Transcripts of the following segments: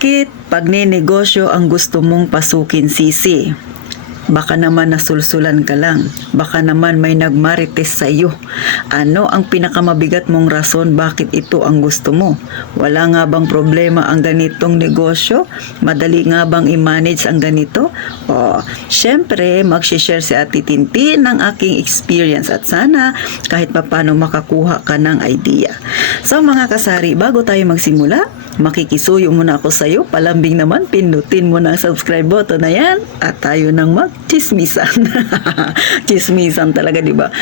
Bakit pagninegosyo ang gusto mong pasukin, Sisi? Baka naman nasulsulan ka lang. Baka naman may nagmarites sa iyo. Ano ang pinakamabigat mong rason bakit ito ang gusto mo? Wala nga bang problema ang ganitong negosyo? Madali nga bang i-manage ang ganito? Syempre, mag-share si Ate Tintin ng aking experience at sana kahit papano makakuha ka ng idea. So mga kasari, bago tayo magsimula, makikisuyo muna ako sa iyo. Palambing naman, pindutin mo na ang subscribe button na yan at tayo nang mag-chismisan. Chismisan talaga, di ba?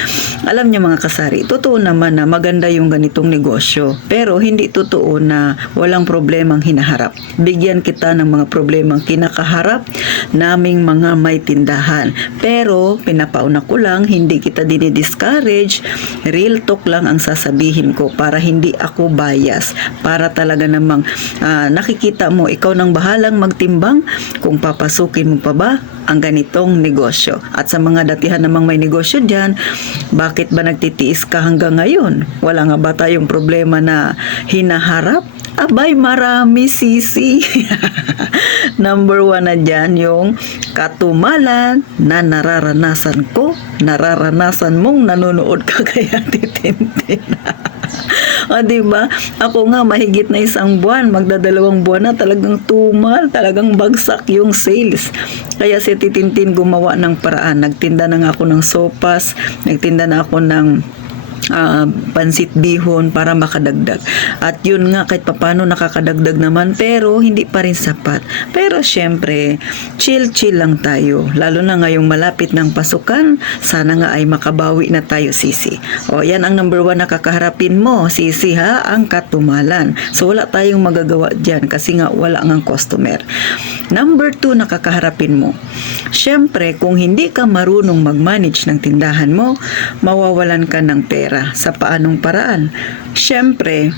Alam niyo mga kasari, totoo naman na maganda yung ganitong negosyo. Pero hindi totoo na walang problemang hinaharap. Bigyan kita ng mga problemang kinakaharap naming mga may tindahan. Pero pinapauna ko lang, hindi kita dinidiscourage. Real talk lang ang sasabihin ko para hindi ako bias. Para talaga namang nakikita mo, ikaw nang bahalang magtimbang kung papasukin mo pa ba ang ganitong negosyo. At sa mga datihan namang may negosyo dyan, bakit ba nagtitiis ka hanggang ngayon? Wala nga ba tayong problema na hinaharap? Abay, marami, Sisi. Number 1 na dyan, yung katumalan na nararanasan ko, nararanasan mong nanonood ka kaya titintin. O diba? Ako nga mahigit na 1 buwan, magdadalawang buwan na talagang tumal, talagang bagsak yung sales. Kaya si Titintin gumawa ng paraan. Nagtinda na nga ako ng sopas, nagtinda na ako ng pansit bihon para makadagdag. At yun nga, kahit papano nakakadagdag naman, pero hindi pa rin sapat. Pero syempre, chill lang tayo. Lalo na ngayong malapit ng pasukan, sana nga ay makabawi na tayo, Sisi. O yan ang number 1 na kakaharapin mo, Sisi, ha? Ang katumalan. So wala tayong magagawa dyan kasi nga wala ngang customer. Number 2 na kakaharapin mo. Syempre, kung hindi ka marunong mag-manage ng tindahan mo, mawawalan ka ng pera. Sa paanong paraan? Syempre,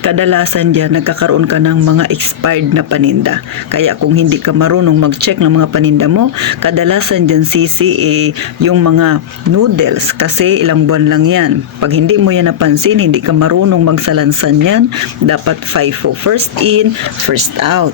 kadalasan dyan nagkakaroon ka ng mga expired na paninda. Kaya kung hindi ka marunong mag-check ng mga paninda mo, kadalasan dyan, Sisi, yung mga noodles, kasi ilang buwan lang yan. Pag hindi mo yan napansin, hindi ka marunong magsalansan yan, dapat FIFO, first in, first out.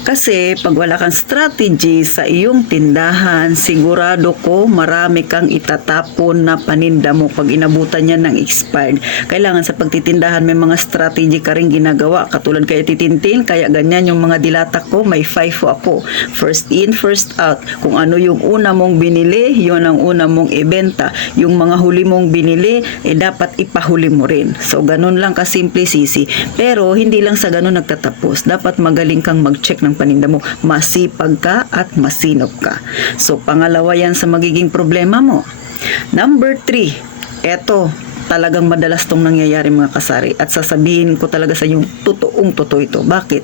Kasi pag wala kang strategy sa iyong tindahan, sigurado ko marami kang itatapon na paninda mo pag inabutan niya ng expired. Kailangan sa pagtitindahan may mga strategy ka rin ginagawa. Katulad kay Titintin, kaya ganyan yung mga dilata ko, may FIFO ako. First in, first out. Kung ano yung una mong binili, yun ang una mong ibenta. Yung mga huli mong binili, dapat ipahuli mo rin. So ganun lang kasimple, Sisi. Pero hindi lang sa ganun nagtatapos. Dapat magaling kang mag-check ng paninda mo, masipag ka at masinop ka. So pangalawa yan sa magiging problema mo. Number 3, eto talagang madalas tong nangyayari mga kasari at sasabihin ko talaga sa inyo totoo ito. Bakit?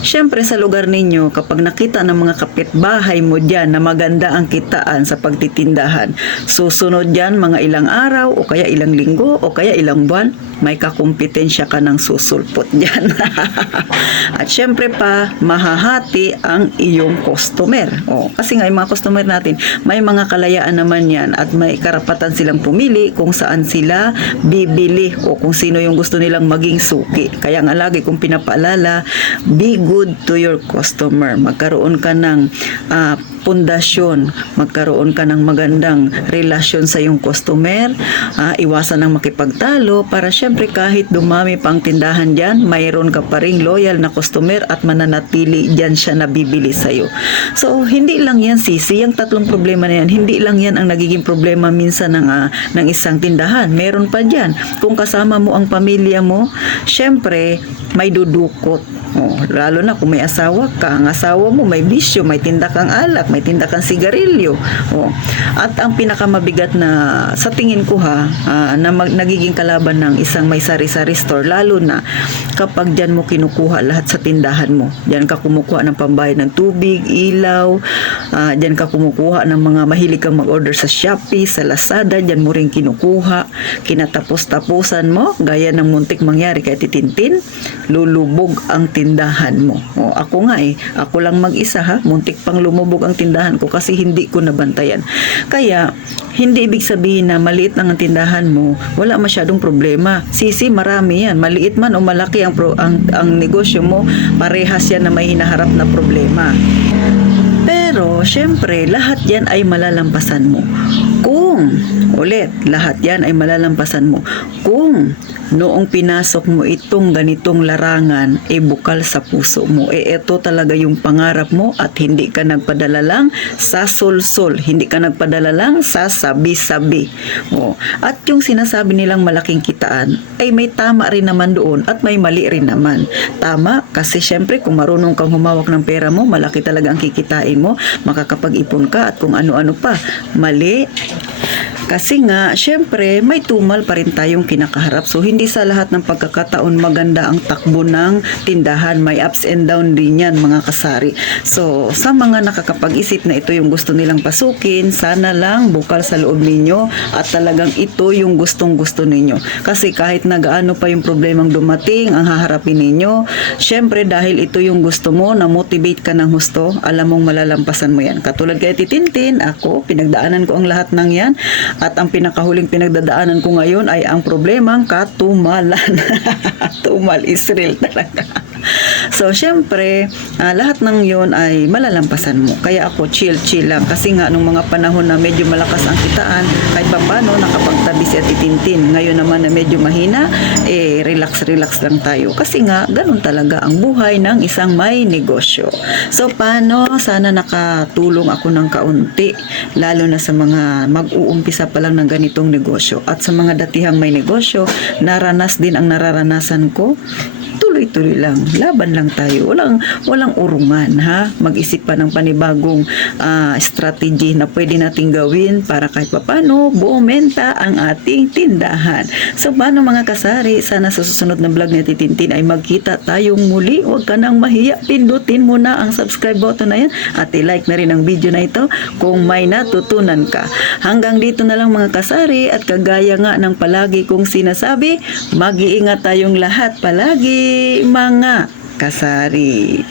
Syempre sa lugar ninyo, kapag nakita ng mga kapitbahay mo dyan na maganda ang kitaan sa pagtitindahan, susunod dyan mga ilang araw o kaya ilang linggo o kaya ilang buwan, may kakumpetensya ka ng susulpot dyan. At syempre pa, mahahati ang iyong customer. Kasi nga yung mga customer natin, may mga kalayaan naman yan at may karapatan silang pumili kung saan sila bibili o kung sino yung gusto nilang maging suki. Kaya nga lagi kong pinapaalala, be good to your customer. Magkaroon ka ng pundasyon, magkaroon ka ng magandang relasyon sa iyong customer, iwasan ng makipagtalo para syempre kahit dumami pang tindahan dyan, mayroon ka pa ring loyal na customer at mananatili dyan siya na bibili sa iyo. So hindi lang yan, Sisi, yung 3 problema na yan, hindi lang yan ang nagiging problema minsan ng isang tindahan. Meron pa dyan. Kung kasama mo ang pamilya mo, syempre may dudukot. Lalo na kung may asawa ka, ang asawa mo may bisyo, may tinda kang alak, may tinda kang sigarilyo. At ang pinakamabigat na sa tingin ko na nagiging kalaban ng isang may sari-sari store, lalo na kapag dyan mo kinukuha lahat sa tindahan mo. Dyan ka kumukuha ng pambayad ng tubig, ilaw, dyan ka kumukuha ng mga mahilig kang mag-order sa Shopee, sa Lazada, dyan mo rin kinukuha, kinatapos-tapusan mo, gaya ng muntik mangyari kay Titintin, lulubog ang tindahan tindahan mo. O, ako nga ako lang mag-isa ha, muntik pang lumubog ang tindahan ko kasi hindi ko nabantayan. Kaya, hindi ibig sabihin na maliit lang ang tindahan mo, wala masyadong problema. Sisi, marami yan. Maliit man o malaki ang negosyo mo, parehas yan na may hinaharap na problema. Pero, syempre, lahat yan ay malalampasan mo. Lahat yan ay malalampasan mo. Kung noong pinasok mo itong ganitong larangan, bukal sa puso mo. Ito talaga yung pangarap mo at hindi ka nagpadala lang sa sulsul. Hindi ka nagpadala lang sa sabi-sabi. At yung sinasabi nilang malaking kitaan, ay may tama rin naman doon at may mali rin naman. Tama, kasi syempre kung marunong kang humawak ng pera mo, malaki talaga ang kikitain mo, makakapag-ipon ka at kung ano-ano pa. Mali. Kasi nga, syempre, may tumal pa rin tayong kinakaharap. So, hindi sa lahat ng pagkakataon maganda ang takbo ng tindahan. May ups and down din yan, mga kasari. So, sa mga nakakapag-isip na ito yung gusto nilang pasukin, sana lang bukal sa loob ninyo at talagang ito yung gustong-gusto ninyo. Kasi kahit nagaano pa yung problemang dumating, ang haharapin ninyo, syempre, dahil ito yung gusto mo, na-motivate ka ng husto, alam mong malalampasan mo yan. Katulad kay Titintin, ako, pinagdaanan ko ang lahat ng yan. At ang pinakahuling pinagdadaanan ko ngayon ay ang problemang katumalan. Tumal Israel talaga. So, syempre, lahat ng yon ay malalampasan mo. Kaya ako, chill lang. Kasi nga, nung mga panahon na medyo malakas ang kitaan, kahit pa paano, nakapagtabi si Ate Tintin. Ngayon naman na medyo mahina, relax lang tayo. Kasi nga, ganun talaga ang buhay ng isang may negosyo. So, paano? Sana nakatulong ako ng kaunti, lalo na sa mga mag-uumpisa pa lang ng ganitong negosyo. At sa mga datihang may negosyo, naranas din ang nararanasan ko. Tuloy-tuloy lang, laban lang tayo, walang urungan ha, mag-isip pa ng panibagong strategy na pwede nating gawin para kahit papano bumenta ang ating tindahan. So paano mga kasari, sana sa susunod na vlog ni Titintin ay magkita tayong muli. Huwag ka nang mahiya, pindutin mo na ang subscribe button na yan at i-like na rin ang video na ito kung may natutunan ka. Hanggang dito na lang mga kasari, at kagaya nga ng palagi kong sinasabi, mag-iingat tayong lahat palagi mga kasari.